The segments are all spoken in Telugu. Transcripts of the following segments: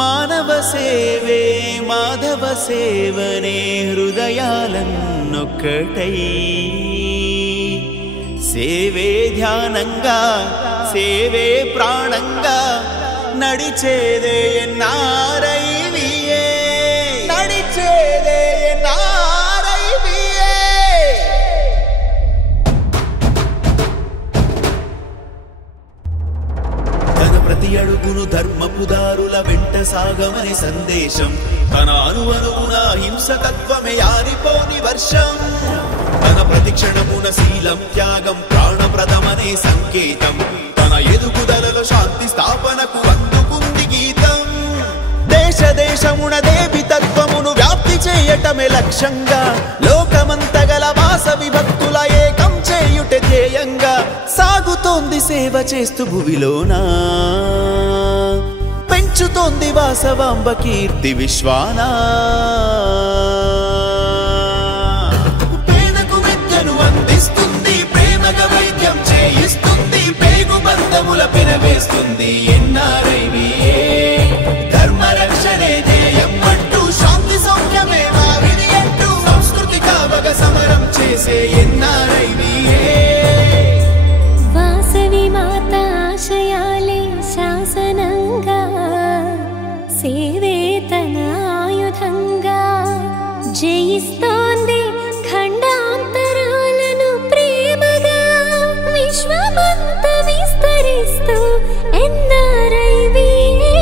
మానవ సేవే మాధవ సేవనే హృదయాలన్నొక్కటై సేవే ధ్యానంగా సేవే ప్రాణంగా నడిచేదే ఎన్ఆర్ఐవిఏ నడిచేదే ఎన్ఆర్ఐవిఏ తన ప్రతి అడుగును ధర్మపుదారుల వెంట సాగమని సందేశం తన అణువణువున హింసతత్వమే ఆరిపోని వర్షం తన ప్రతిక్షణమున శీలం త్యాగం ప్రాణప్రదమనే సంకేతం తన ఎదుగుదలలో శాంతి స్థాపనకు అందుకుంది గీతం దేశ దేశమున దేవి తత్వమును వ్యాప్తి చేయటమే లక్ష్యంగా లోకమంతగల వాసవి భక్తుల ఏకం చేయుటే ధ్యేయంగా సాగుతోంది సేవ చేస్తూ భువిలోనా పెంచుతోంది వాసవాంబ కీర్తి విశ్వానా పేదకు విద్యను అందిస్తుంది ప్రేమగా వైద్యం చేయిస్తుంది పేగు బంధముల పెనవేస్తుంది ఎన్ఆర్ఐవిఏ ధర్మ రక్షణే ధ్యేయం అంటూ శాంతి సౌఖ్యమే మా విధి అంటూ సంస్కృతి కావగ సమరం చేసే ఎన్ఆర్ఐవిఏ వాసవి మాత ఆశయాలే శాసనంగా సేవే తన ఆయుధంగా జయిస్తోంది ఖండాంతరాలను ప్రేమగా విశ్వమంత విస్తరిస్తూ NRIVA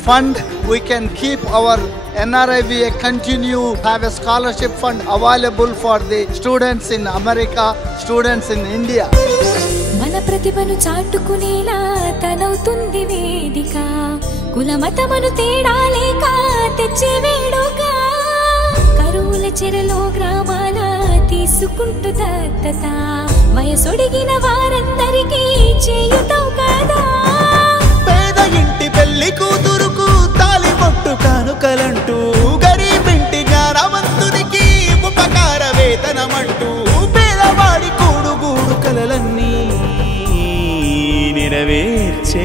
fund we can keep our NRIVA continue have a scholarship fund available for the students in America, students in India. మన ప్రతిభను చాటుకునేలా తనవుతుంది వేదిక కులమతమను తేడా లేక తెచ్చే వేడుక కరువుల చెరలో గ్రామాల తీసుకుంటూ దత్తత వయసొడిగిన వారందరికీ చేయుతావు కదా పేద ఇంటి పెళ్లి కూతురుకు తాలి పొట్టు కానుకలంటూ గరీబింటి జ్ఞానవంతునికి ఉపకార వేతనమంటూ పేదవాడి కూడుగూడు కలలన్నీ నెరవేర్చే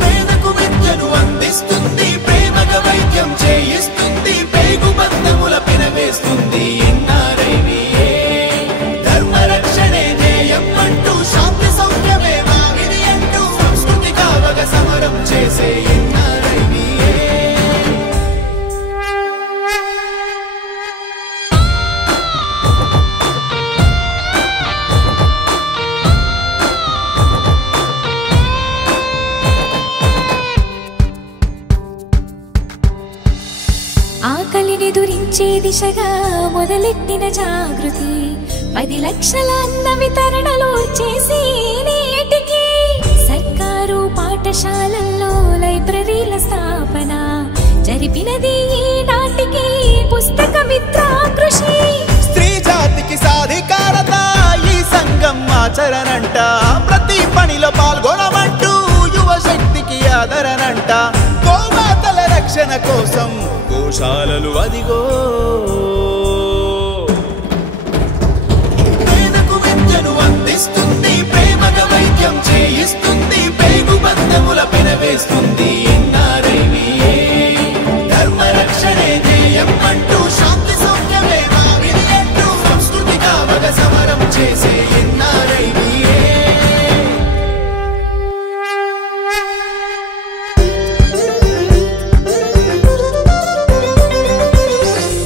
పేదకు విద్యను అందిస్తుంది ప్రేమగా వైద్యం చేయిస్తుంది పేగు బంధముల పెనవేస్తుంది ఎన్ఆర్ఐవిఏ ధర్మ రక్షణే ధ్యేయం అంటూ శాంతి సౌఖ్యమే మా విధి అంటూ సంస్కృతి కావగ సమరం చేసే ఎన్ఆర్ఐవిఏ ఆకలిని దురించే దిశగా మొదలెట్టిన జాగృతి 10 లక్షల అన్న వితరణలు చేసి నేటికి సర్కారు పాఠశాలల్లో లైబ్రరీల స్థాపన జరిపినది ఈనాటికి పుస్తక మిత్ర కృషి స్త్రీ జాతికి సాధికారత ఈ సంఘం ఆచరణంట ప్రతి పనిలో పాల్గొనమంటూ యువ శక్తికి ఆదరణంట గోమాతల రక్షణ కోసం గోశాలలు అదిగో పేదకు విద్యను అందిస్తుంది ప్రేమగా వైద్యం చేయిస్తుంది పేగు బంధముల పెనవేస్తుంది ఎన్ఆర్ఐవిఏ ధర్మ రక్షణే ధ్యేయం అంటూ శాంతి సౌఖ్యమే మా విధి అంటూ సంస్కృతి కావగ సమరం చేసే ఎన్ఆర్ఐవిఏ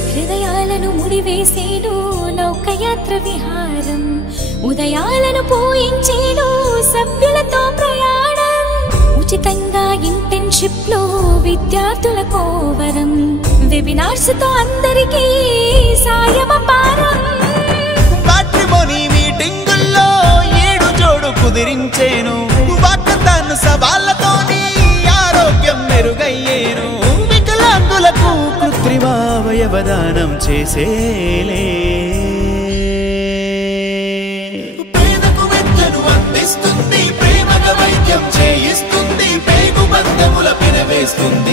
హృదయాలను ముడివేసేను నౌకయాత్ర విహారం ఉదయాలను పోయించేను సభ్యులతో ప్రయాణం ఉచితంగా ఇంటర్న్షిప్ లో విద్యార్థుల కోవరం వెబినార్స్ తో అందరికీ సాయం అపారం మ్యాట్రిమోనీ మీటింగుల్లో 7 జోడు కుదిరించేను వాగ్దాన సవాళ్లతోని ఆరోగ్యం మెరుగయ్యేను వికలాంగులకు కృత్రిమ అవయవదానం చేసేలే. పేదకు విద్యను అందిస్తుంది, ప్రేమగా వైద్యం చేయిస్తుంది, పేగు బంధముల పెనవేస్తుంది.